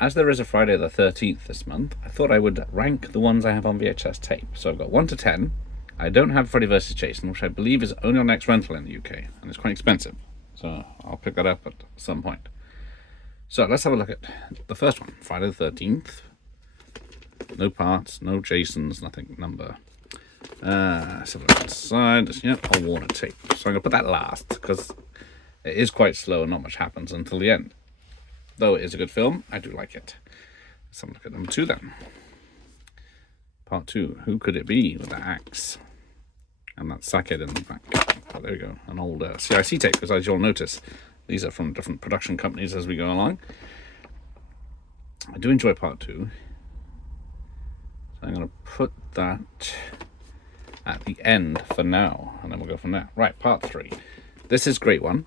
as there is a Friday the 13th this month, I thought I would rank the ones I have on VHS tape. So I've got 1 to 10. I don't have Freddy vs. Jason, which I believe is only on X Rental in the UK, and it's quite expensive. So I'll pick that up at some point. So let's have a look at the first one, Friday the 13th. No parts, no Jasons, nothing number. Let's have a look inside. Yep, a water tape. So I'm going to put that last, because it is quite slow and not much happens until the end. Though it is a good film, I do like it. Let's have a look at number 2 then. Part 2. Who could it be with the axe? And that sackhead in the back. Oh, there we go. An old CIC tape, because as you'll notice, these are from different production companies as we go along. I do enjoy part 2. So I'm going to put that at the end for now, and then we'll go from there. Right, part 3. This is a great one.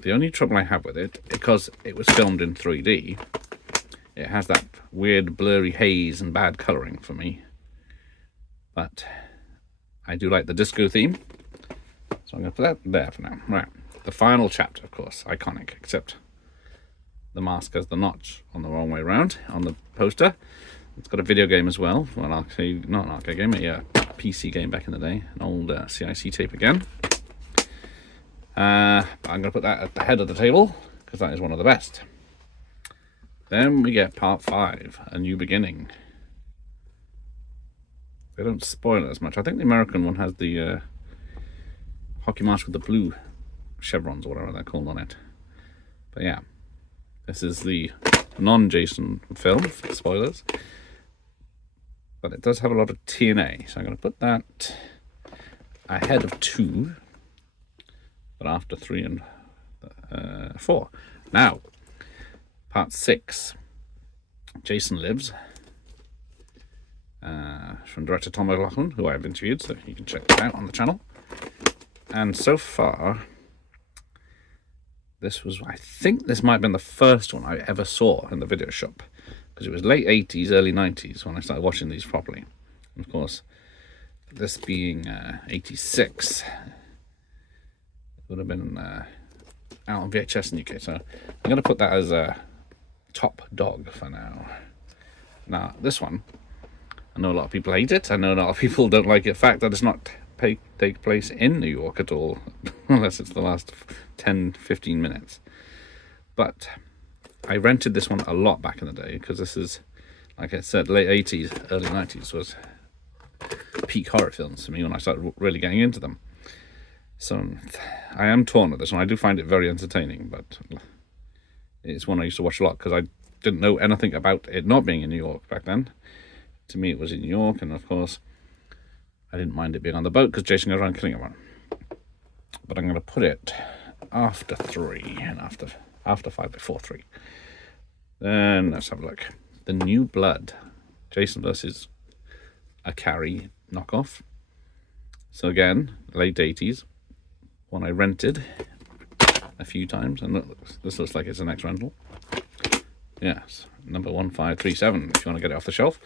The only trouble I have with it, because it was filmed in 3D, it has that weird blurry haze and bad colouring for me. But I do like the disco theme, so I'm going to put that there for now. Right, the final chapter, of course, iconic, except the mask has the notch on the wrong way around on the poster. It's got a video game as well. Well, actually, not an arcade game, a PC game back in the day. An old CIC tape again. I'm going to put that at the head of the table, because that is one of the best. Then we get part 5, A New Beginning. They don't spoil it as much. I think the American one has the hockey mask with the blue chevrons, or whatever they're called on it. But yeah, this is the non-Jason film, spoilers. But it does have a lot of TNA, so I'm going to put that ahead of 2. But after 3 and 4. Now, part 6, Jason Lives, from director Tom McLaughlin, who I've interviewed, so you can check that out on the channel. And so far, I think this might have been the first one I ever saw in the video shop, because it was late 80s, early 90s when I started watching these properly. And of course, this being 86, would have been out on VHS in the UK, so I'm going to put that as a top dog for now. Now, this one, I know a lot of people hate it. I know a lot of people don't like the fact that it's not take place in New York at all, unless it's the last 10-15 minutes. But I rented this one a lot back in the day, because this is, like I said, late 80s, early 90s was peak horror films for me when I started really getting into them. So I am torn with this one. I do find it very entertaining, but it's one I used to watch a lot, because I didn't know anything about it not being in New York back then. To me, it was in New York, and of course, I didn't mind it being on the boat, because Jason goes around killing everyone. But I'm going to put it after 3 and after 5, before 3. Then let's have a look. The New Blood, Jason versus a Carrie knockoff. So again, late 80s. One I rented a few times, and this looks like it's an X rental. Yes, number 1537 if you want to get it off the shelf.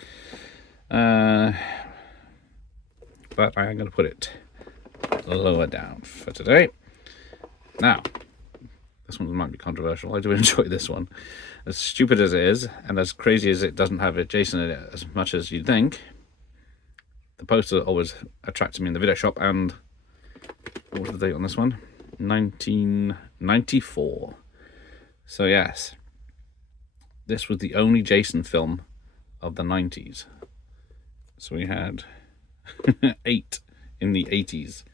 But I am going to put it lower down for today. Now, this one might be controversial. I do enjoy this one. As stupid as it is, and as crazy as it doesn't have Jason in it as much as you'd think, the poster always attracted me in the video shop, and what was the date on this one? 1994. So yes, this was the only Jason film of the 90s. So we had 8 in the 80s.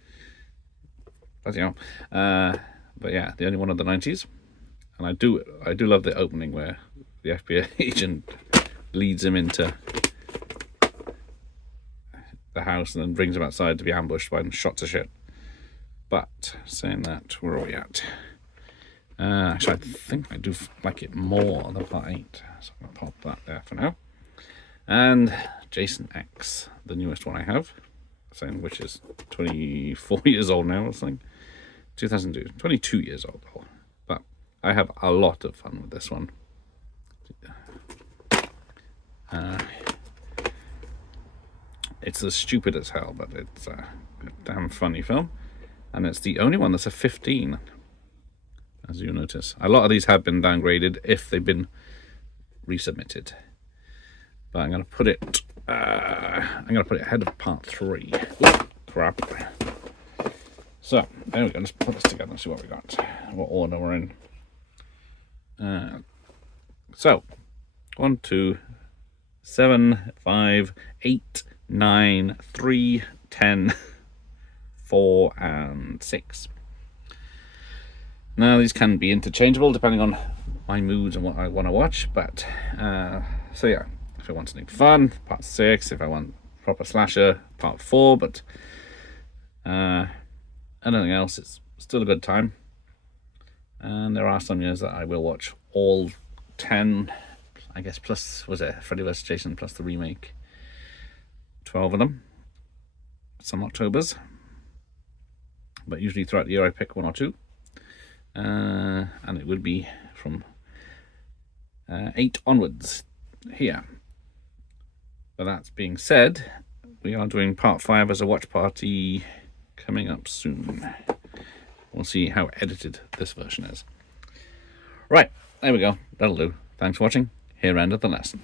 Bloody hell. But yeah, the only one of the 90s. And I do love the opening where the FBI agent leads him into the house and then brings him outside to be ambushed by shots of shit. But saying that, where are we at? Actually, I think I do like it more than part 8, so I'm going to pop that there for now. And Jason X, the newest one I have, saying which is 24 years old now, I think. 2002, 22 years old though. But I have a lot of fun with this one. It's as stupid as hell, but it's a damn funny film. And it's the only one that's a 15, as you notice. A lot of these have been downgraded if they've been resubmitted. But I'm going to put it ahead of part 3. Ooh, crap. So there we go. Let's put this together and see what we got, what order we're in. So 1, 2, 7, 5, 8, 9, 3, 10, 4, and 6. Now these can be interchangeable depending on my moods and what I want to watch, but so yeah, if I want something fun, part 6. If I want proper slasher, part 4. But anything else, it's still a good time. And there are some years that I will watch all 10, I guess, plus, was it Freddy vs. Jason plus the remake, 12 of them, some Octobers. But usually throughout the year I pick 1 or 2. And it would be from 8 onwards here. But that being said, we are doing part 5 as a watch party coming up soon. We'll see how edited this version is. Right, there we go. That'll do. Thanks for watching. Here endeth the lesson.